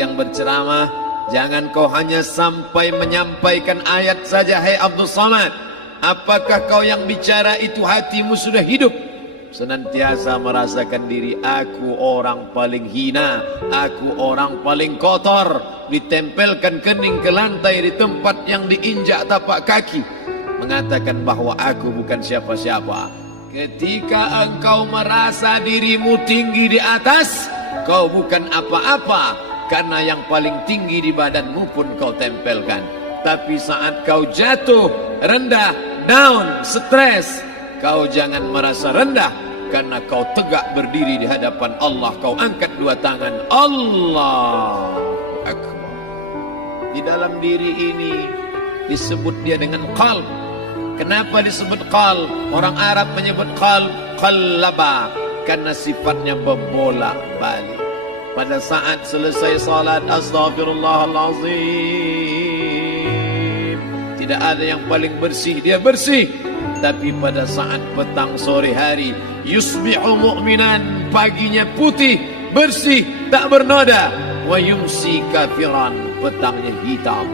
yang berceramah, jangan kau hanya sampai menyampaikan ayat saja. Hai Abdul Samad, apakah kau yang bicara itu hatimu sudah hidup? Senantiasa merasakan diri, aku orang paling hina, aku orang paling kotor, ditempelkan kening ke lantai di tempat yang diinjak tapak kaki, mengatakan bahwa aku bukan siapa-siapa. Ketika engkau merasa dirimu tinggi di atas, kau bukan apa-apa, karena yang paling tinggi di badanmu pun kau tempelkan. Tapi saat kau jatuh, rendah, down, stres, kau jangan merasa rendah, karena kau tegak berdiri di hadapan Allah. Kau angkat dua tangan, Allah Akbar. Di dalam diri ini disebut dia dengan qalb. Kenapa disebut qalb? Orang Arab menyebut qalb qallaba, karena sifatnya berbolak-balik. Pada saat selesai salat, astaghfirullahalazim, tidak ada yang paling bersih, dia bersih. Tapi pada saat petang sore hari, yusbihu mu'minan, paginya putih, bersih, tak bernoda. Wa yumsi kafiran, petangnya hitam.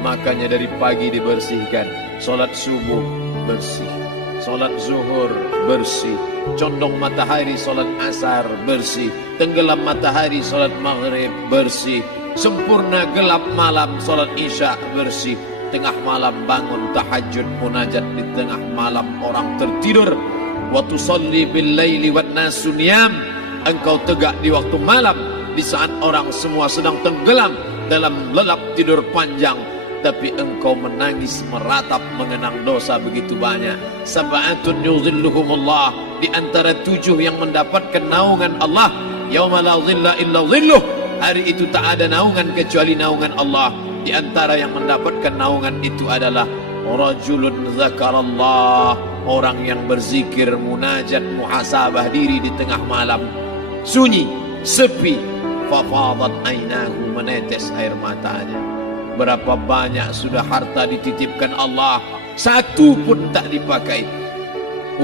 Makanya dari pagi dibersihkan. Solat subuh bersih, solat zuhur bersih, condong matahari solat asar bersih, tenggelam matahari solat maghrib bersih, sempurna gelap malam solat isya bersih, tengah malam bangun tahajud munajat di tengah malam orang tertidur. Wa tusalli bil laili wan nasu niyam, engkau tegak di waktu malam di saat orang semua sedang tenggelam dalam lelap tidur panjang, tapi engkau menangis meratap mengenang dosa begitu banyak. Sab'atun yuzilluhumullah, di antara 7 yang mendapatkan naungan Allah. Yauma la zilla illa zilluh, hari itu tak ada naungan kecuali naungan Allah. Di antara yang mendapatkan naungan itu adalah rajulun zakarallah, orang yang berzikir, munajat, muhasabah diri di tengah malam, sunyi, sepi, fafadat ainahu, menetes air matanya. Berapa banyak sudah harta dititipkan Allah, satu pun tak dipakai.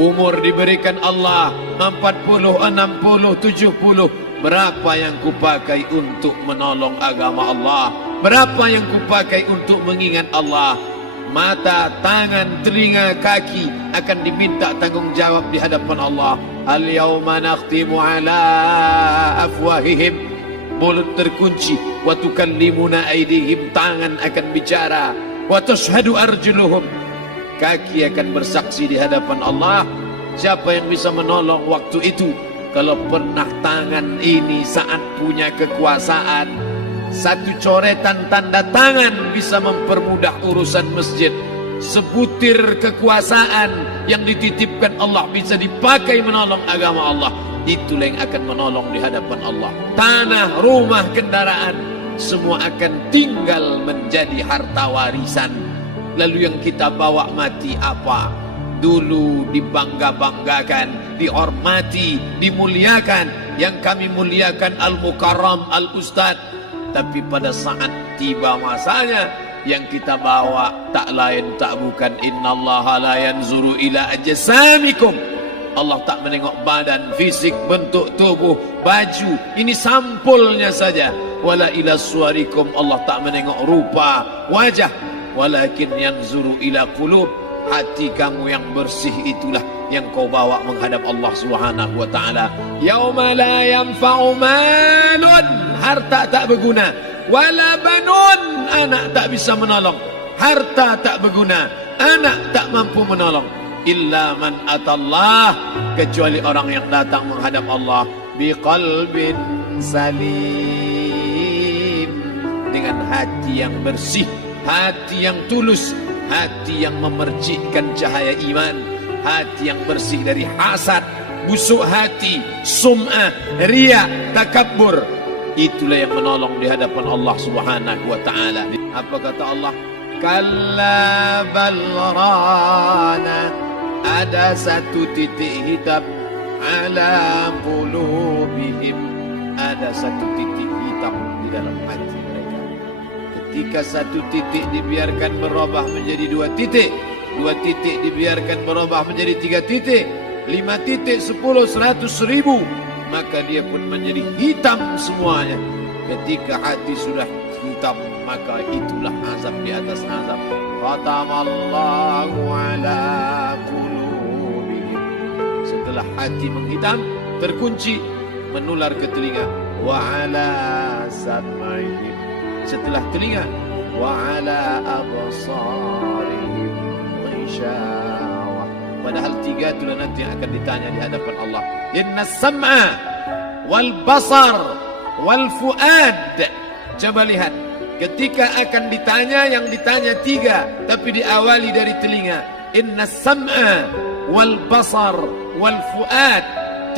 Umur diberikan Allah 40, 60, 70. Berapa yang kupakai untuk menolong agama Allah? Berapa yang kupakai untuk mengingat Allah? Mata, tangan, telinga, kaki akan diminta tanggung jawab di hadapan Allah. Al-yawma nakhtimu ala afwahihim, mulut terkunci. Wa tukallimuna aydihim, tangan akan bicara. Wa tashhadu arjuluhum, kaki akan bersaksi di hadapan Allah. Siapa yang bisa menolong waktu itu? Kalau pernah tangan ini saat punya kekuasaan, satu coretan tanda tangan bisa mempermudah urusan masjid. Sebutir kekuasaan yang dititipkan Allah bisa dipakai menolong agama Allah. Itulah yang akan menolong di hadapan Allah. Tanah, rumah, kendaraan, semua akan tinggal menjadi harta warisan. Lalu yang kita bawa mati apa? Dulu dibangga-banggakan, dihormati, dimuliakan. Yang kami muliakan Al-Mukarram, Al-Ustadz. Tapi pada saat tiba masanya, yang kita bawa tak lain tak bukan innallaha la yanzuru ila ajsamikum. Allah tak menengok badan, fisik, bentuk tubuh, baju. Ini sampulnya saja. Wala ila suwarikum, Allah tak menengok rupa, wajah. Walakin yanzuru ila qulub, hati kamu yang bersih itulah yang kau bawa menghadap Allah Subhanahu wa taala. Yauma la yanfa'u malun, harta tak berguna, wala banun, anak tak bisa menolong. Harta tak berguna, anak tak mampu menolong. Illa man atallah, kecuali orang yang datang menghadap Allah biqalbin salim, dengan hati yang bersih, hati yang tulus, hati yang memercikkan cahaya iman, hati yang bersih dari hasad, busuk hati, sum'ah, riya, takabbur. Itulah yang menolong di hadapan Allah Subhanahu wa taala. Apa kata Allah? Kalla bal rana, ada satu titik hitam, ala qulubihim, ada satu titik hitam di dalam hati mereka. Ketika satu titik dibiarkan berubah menjadi 2 titik, 2 titik dibiarkan berubah menjadi 3 titik, 5 titik, 10, 100, 1000, maka dia pun menjadi hitam semuanya. Ketika hati sudah hitam, maka itulah azab di atas azab. Khatamallahu ala qulubihim. Setelah hati menghitam, terkunci, menular ke telinga. Wa ala sam'ihim. Setelah telinga, wa ala absarihim ghishawah. Padahal tiga itulah nanti yang akan ditanya di hadapan Allah. Inna sam'a wal basar wal fuad. Coba lihat, ketika akan ditanya, yang ditanya tiga, tapi diawali dari telinga. Inna sam'a wal basar wal fuad.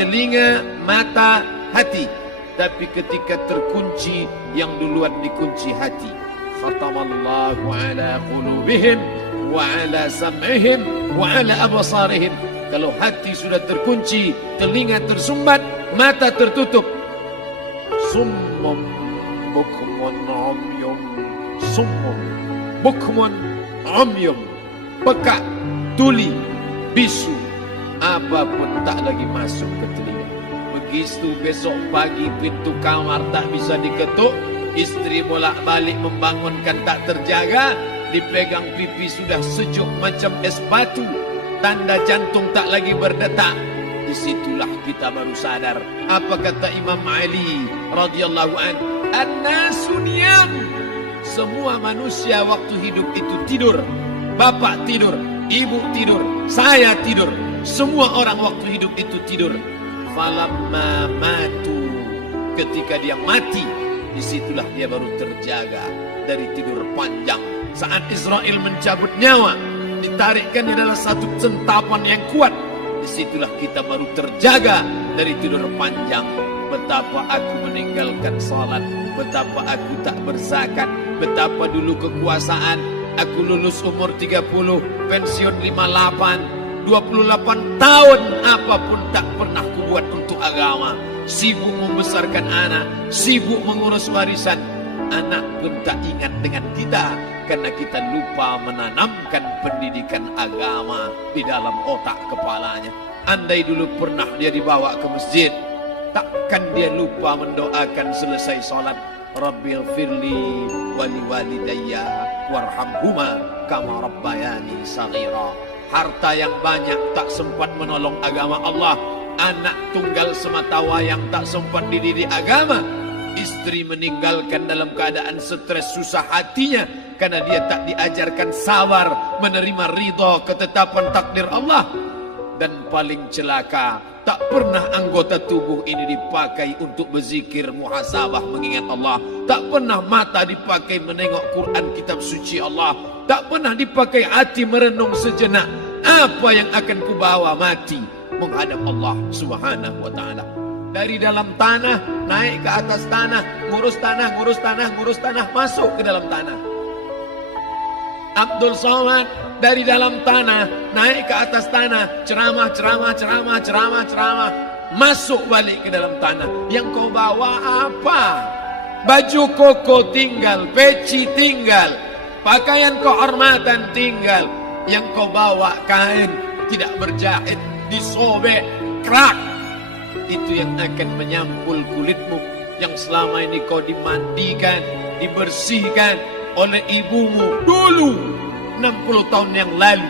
Telinga, mata, hati. Tapi ketika terkunci, yang duluan dikunci hati. Khatamallahu ala qulubihim wa ala sam'ihim wa ala absarihim. Kalau hati sudah terkunci, telinga tersumbat, mata tertutup. Summum bukmun umyum. Summum bukmun umyum. Pekak, tuli, bisu. Apapun tak lagi masuk ke telinga. Begitu besok pagi pintu kamar tak bisa diketuk, istri bolak-balik membangunkan tak terjaga, dipegang pipi sudah sejuk macam es batu, tanda jantung tak lagi berdetak. Disitulah kita baru sadar. Apa kata Imam Ali radhiyallahu anhu? An-nasu niyam. Semua manusia waktu hidup itu tidur. Bapak tidur, ibu tidur, saya tidur. Semua orang waktu hidup itu tidur. Falamma matu. Ketika dia mati, disitulah dia baru terjaga dari tidur panjang. Saat Israel mencabut nyawa, ditarikkan di dalam satu centapan yang kuat, disitulah kita baru terjaga dari tidur panjang. Betapa aku meninggalkan salat, betapa aku tak berzakat, betapa dulu kekuasaan. Aku lulus umur 30, pensiun 58, 28 tahun, apapun tak pernah kubuat untuk agama. Sibuk membesarkan anak, sibuk mengurus warisan. Anak pun tak ingat dengan kita, karena kita lupa menanamkan pendidikan agama di dalam otak kepalanya. Andai dulu pernah dia dibawa ke masjid, takkan dia lupa mendoakan selesai sholat. Rabbighfirli wali walidayya warhamhuma kama rabbayani saghira. Harta yang banyak tak sempat menolong agama Allah. Anak tunggal semata wayang tak sempat dididik agama. Istri meninggalkan dalam keadaan stres susah hatinya karena dia tak diajarkan sabar menerima ridha ketetapan takdir Allah. Dan paling celaka, tak pernah anggota tubuh ini dipakai untuk berzikir, muhasabah, mengingat Allah. Tak pernah mata dipakai menengok Quran, kitab suci Allah. Tak pernah dipakai hati merenung sejenak. Apa yang akan kubawa mati menghadap Allah subhanahu wa ta'ala. Dari dalam tanah, naik ke atas tanah, ngurus tanah, ngurus tanah, ngurus tanah, masuk ke dalam tanah. Abdul Somad dari dalam tanah, naik ke atas tanah, ceramah, ceramah, ceramah, ceramah, ceramah, masuk balik ke dalam tanah. Yang kau bawa apa? Baju koko tinggal, peci tinggal, pakaian kehormatan tinggal. Yang kau bawa kain tidak berjahit, disobek, kerak. Itu yang akan menyampul kulitmu, yang selama ini kau dimandikan, dibersihkan oleh ibumu dulu 60 tahun yang lalu.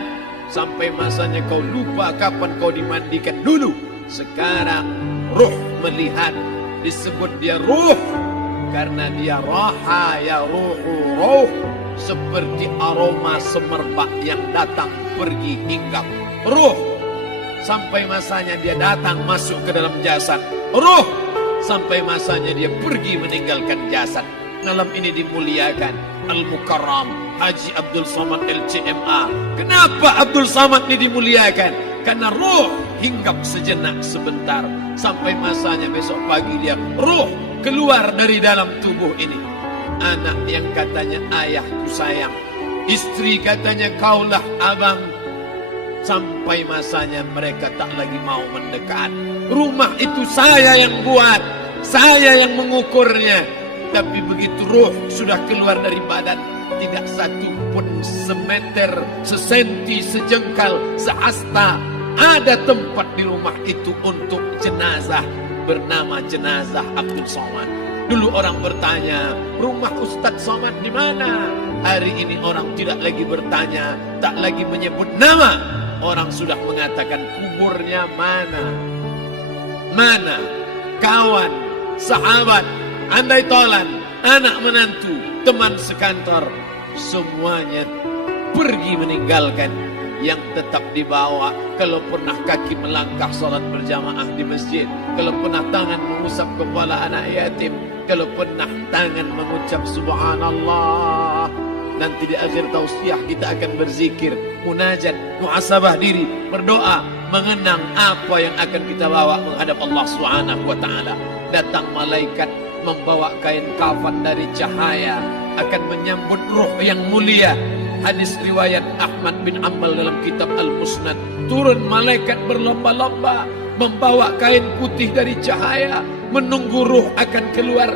Sampai masanya kau lupa kapan kau dimandikan dulu. Sekarang ruh melihat, disebut dia ruh karena dia raha ya ruhu ruh, seperti aroma semerbak yang datang pergi hinggap. Ruh sampai masanya dia datang masuk ke dalam jasad. Ruh sampai masanya dia pergi meninggalkan jasad. Malam ini dimuliakan Al-Mukarram Haji Abdul Somad LCMA. Kenapa Abdul Somad ini dimuliakan? Karena ruh hinggap sejenak sebentar, sampai masanya besok pagi dia ruh keluar dari dalam tubuh ini. Anak yang katanya ayahku sayang, istri katanya kaulah abang, sampai masanya mereka tak lagi mau mendekat. Rumah itu saya yang buat, saya yang mengukurnya. Tapi begitu ruh sudah keluar dari badan, tidak satu pun semeter, sesenti, sejengkal, sehasta ada tempat di rumah itu untuk jenazah bernama jenazah Abdul Somad. Dulu orang bertanya, rumah Ustadz Somad di mana? Hari ini orang tidak lagi bertanya, tak lagi menyebut nama. Orang sudah mengatakan kuburnya mana. Mana? Kawan, sahabat, andai tolan, anak menantu, teman sekantor, semuanya pergi meninggalkan. Yang tetap dibawa, kalau pernah kaki melangkah salat berjamaah di masjid, kalau pernah tangan mengusap kepala anak yatim, kalau pernah tangan mengucap subhanallah. Nanti di akhir tausiah kita akan berzikir, munajat, muhasabah diri, berdoa, mengenang apa yang akan kita bawa menghadap Allah Subhanahu wa taala. Datang malaikat membawa kain kafan dari cahaya, akan menyambut ruh yang mulia. Hadis riwayat Ahmad bin Ambal dalam kitab Al-Musnad. Turun malaikat berlomba-lomba membawa kain putih dari cahaya, menunggu ruh akan keluar.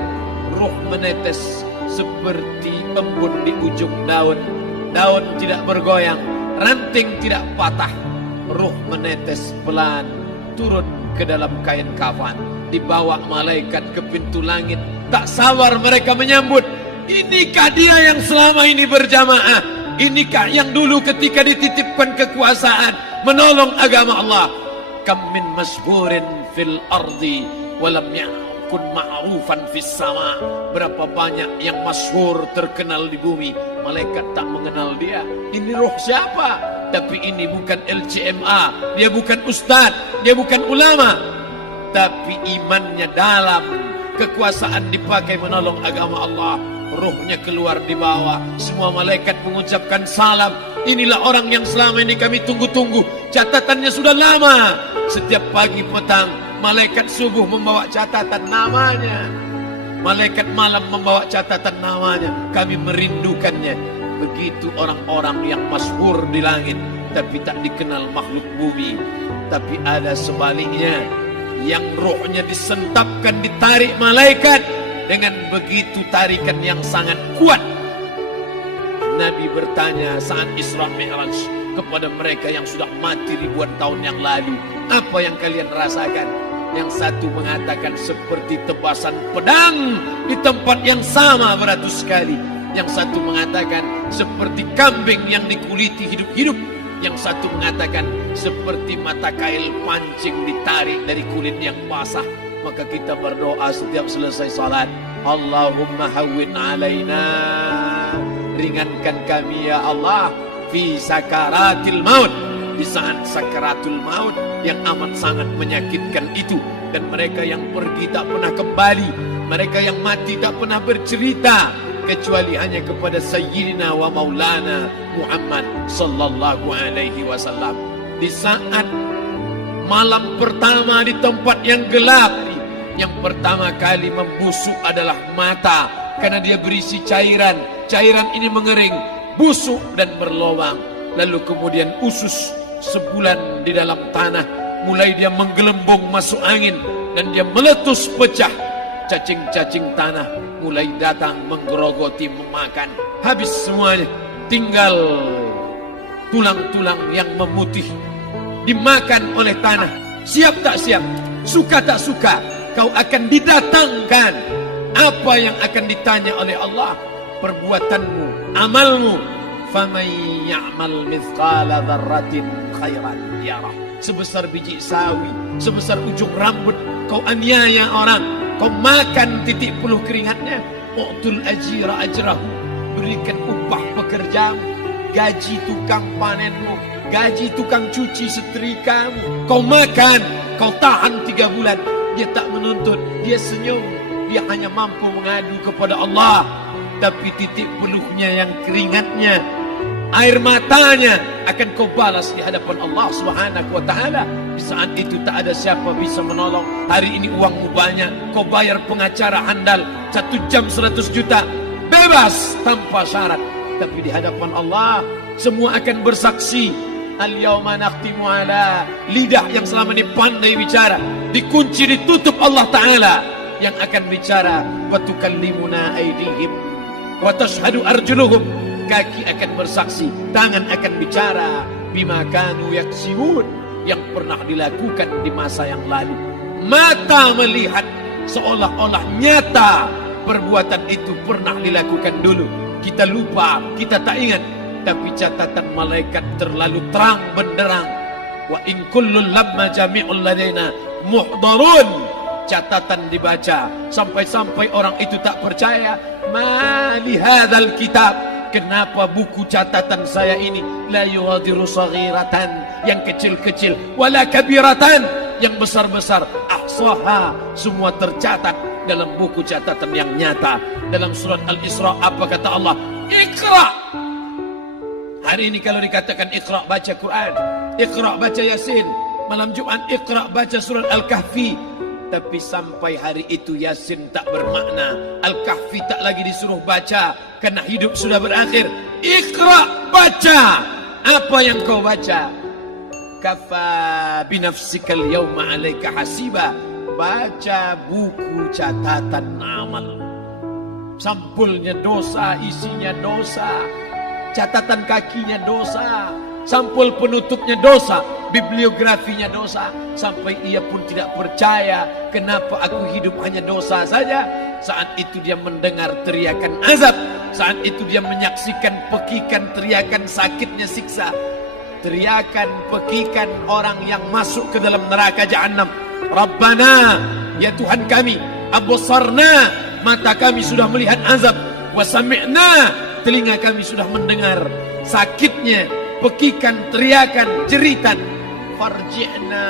Ruh menetes seperti embun di ujung daun. Daun tidak bergoyang, ranting tidak patah. Ruh menetes pelan turun ke dalam kain kafan, dibawa malaikat ke pintu langit. Tak sabar mereka menyambut. Inikah dia yang selama ini berjamaah? Inikah yang dulu ketika dititipkan kekuasaan menolong agama Allah? Kam min masyhurin fil ardi walam yakun ma'rufan fis sama. Berapa banyak yang masyhur terkenal di bumi, malaikat tak mengenal dia. Ini roh siapa? Tapi ini bukan LCMA, dia bukan ustaz, dia bukan ulama, tapi imannya dalam. Kekuasaan dipakai menolong agama Allah. Ruhnya keluar di bawah. Semua malaikat mengucapkan salam. Inilah orang yang selama ini kami tunggu-tunggu. Catatannya sudah lama. Setiap pagi petang malaikat subuh membawa catatan namanya. Malaikat malam membawa catatan namanya. Kami merindukannya. Begitu orang-orang yang masyhur di langit tapi tak dikenal makhluk bumi. Tapi ada sebaliknya, yang rohnya disentapkan, ditarik malaikat dengan begitu tarikan yang sangat kuat. Nabi bertanya saat Isra Mi'raj kepada mereka yang sudah mati ribuan tahun yang lalu, apa yang kalian rasakan? Yang satu mengatakan seperti tebasan pedang di tempat yang sama beratus kali. Yang satu mengatakan seperti kambing yang dikuliti hidup-hidup. Yang satu mengatakan seperti mata kail pancing ditarik dari kulit yang basah. Maka kita berdoa setiap selesai salat, Allahumma hawwin alaina, ringankan kami ya Allah, fi sakaratil maut, di saat sakaratul maut yang amat sangat menyakitkan itu. Dan mereka yang pergi tak pernah kembali, mereka yang mati tak pernah bercerita, kecuali hanya kepada Sayyidina wa Maulana Muhammad sallallahu alaihi wasallam. Di saat malam pertama di tempat yang gelap, yang pertama kali membusuk adalah mata, karena dia berisi cairan. Cairan ini mengering, busuk dan berlubang. Lalu kemudian usus sebulan di dalam tanah, mulai dia menggelembung masuk angin dan dia meletus pecah. Cacing-cacing tanah mulai datang menggerogoti, memakan. Habis semuanya, tinggal tulang-tulang yang memutih dimakan oleh tanah. Siap tak siap, suka tak suka, kau akan didatangkan. Apa yang akan ditanya oleh Allah? Perbuatanmu, amalmu. Faman ya'mal mithqala dzarratin khairan yarah. Sebesar biji sawi, sebesar ujung rambut, kau aniaya orang, kau makan titik puluh keringatnya. U'tul ajira ajrahu, berikan upah pekerjamu, gaji tukang panenmu, gaji tukang cuci setrikamu. Kau makan, kau tahan 3 bulan. Dia tak menuntut, dia senyum. Dia hanya mampu mengadu kepada Allah. Tapi titik peluhnya yang keringatnya, air matanya akan kau balas di hadapan Allah Subhanahu wa ta'ala. Di saat itu tak ada siapa bisa menolong. Hari ini uangmu banyak, kau bayar pengacara handal 1 jam 100 juta, bebas tanpa syarat. Tapi di hadapan Allah semua akan bersaksi. Al-yawma nakhtimu ala, lidah yang selama ini pandai bicara dikunci, ditutup Allah Ta'ala yang akan bicara. Wa tukallimuna aydihim wa tashhadu arjuluhum, kaki akan bersaksi, tangan akan bicara. Bima kanu yaksibun, yang pernah dilakukan di masa yang lalu. Mata melihat seolah-olah nyata perbuatan itu pernah dilakukan dulu. Kita lupa, kita tak ingat. Tapi catatan malaikat terlalu terang benderang. Wa in kullun lamma jami'ul ladaina muhdarun. Catatan dibaca sampai-sampai orang itu tak percaya. Ma li hadzal kitab, kenapa buku catatan saya ini la yughadiru saghiratan, yang kecil-kecil, wala kabiratan, yang besar-besar, ahsaha, semua tercatat dalam buku catatan yang nyata. Dalam surat Al-Isra apa kata Allah? Iqra. Hari ini kalau dikatakan Iqra, baca Quran, Iqra, baca Yasin. Malam Jumat Iqra, baca surat Al-Kahfi. Tapi sampai hari itu Yasin tak bermakna, Al-Kahfi tak lagi disuruh baca, karena hidup sudah berakhir. Iqra, baca. Apa yang kau baca? Kafa binafsikal yawma alaika hasiba. Baca buku catatan amal. Sampulnya dosa, isinya dosa. Catatan kakinya dosa. Sampul penutupnya dosa, bibliografinya dosa. Sampai ia pun tidak percaya, kenapa aku hidup hanya dosa saja. Saat itu dia mendengar teriakan azab. Saat itu dia menyaksikan pekikan teriakan sakitnya siksa. Teriakan pekikan orang yang masuk ke dalam neraka Jahannam. Rabbana, ya Tuhan kami, absarna, mata kami sudah melihat azab. Wa sami'na, telinga kami sudah mendengar sakitnya pekikan, teriakan, jeritan. Farji'na,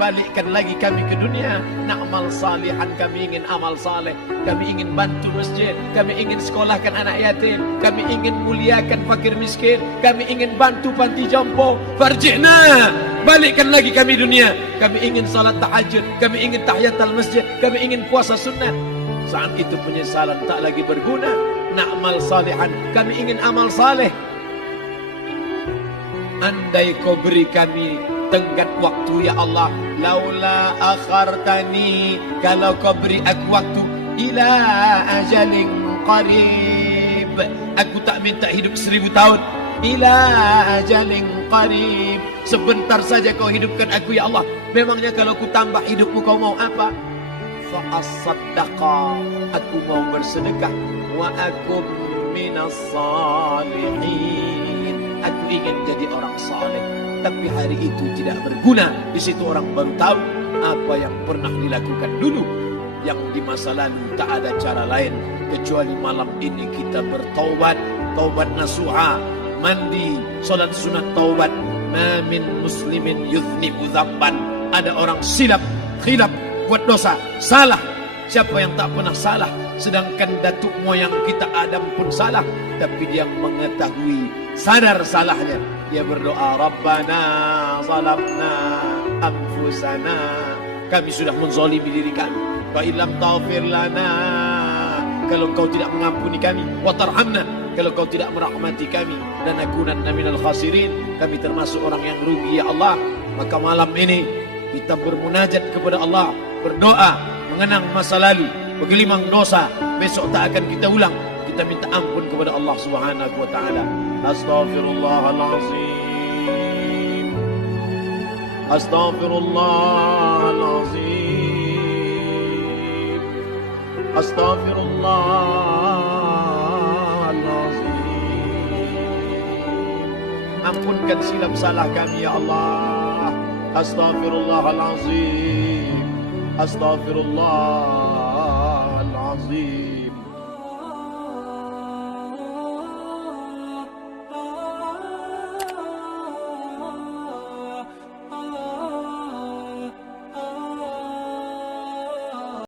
balikkan lagi kami ke dunia. Na'mal salihan, kami ingin amal saleh. Kami ingin bantu masjid. Kami ingin sekolahkan anak yatim. Kami ingin muliakan fakir miskin. Kami ingin bantu panti jompo. Farji'na, balikkan lagi kami dunia. Kami ingin salat tahajud. Kami ingin tahiyatul masjid. Kami ingin puasa sunnah. Saat itu penyesalan tak lagi berguna. Na'mal salihan, kami ingin amal saleh. Andai kau beri kami tenggat waktu ya Allah, laula akhartani, kalau kau beri aku waktu, ila ajalin qarib, aku tak minta hidup 1000 tahun, ila ajalin qarib, sebentar saja kau hidupkan aku ya Allah. Memangnya kalau ku tambah hidupmu kau mau apa? Fa asaddaqa, aku mau bersedekah, wa akum minas salihin, aku ingin jadi orang saleh. Tapi hari itu tidak berguna. Di situ orang baru tahu apa yang pernah dilakukan dulu. Yang di masa lalu tak ada cara lain kecuali malam ini kita bertaubat, taubat nasuha, mandi, salat sunat taubat. Ma min muslimin yuznibu dzamban, ada orang silap, khilaf, buat dosa, salah. Siapa yang tak pernah salah? Sedangkan datuk moyang kita Adam pun salah, tapi dia mengetahui, sadar salahnya. Dia berdoa, Rabbana zalamna anfusana, kami sudah menzalimi diri kami. Wa illam taghfir lana, kalau kau tidak mengampuni kami. Wa tarhamna, kalau kau tidak merahmati kami. Dan nakunanna minal khasirin, kami termasuk orang yang rugi ya Allah. Maka malam ini kita bermunajat kepada Allah, berdoa, mengenang masa lalu, bergelimang dosa, besok tak akan kita ulang. Kita minta ampun kepada Allah Subhanahu wa taala. Astaghfirullahalazim. Astaghfirullahalazim. Astaghfirullahalazim. Ampunkan silap salah kami ya Allah. Astaghfirullahalazim. Astaghfirullah.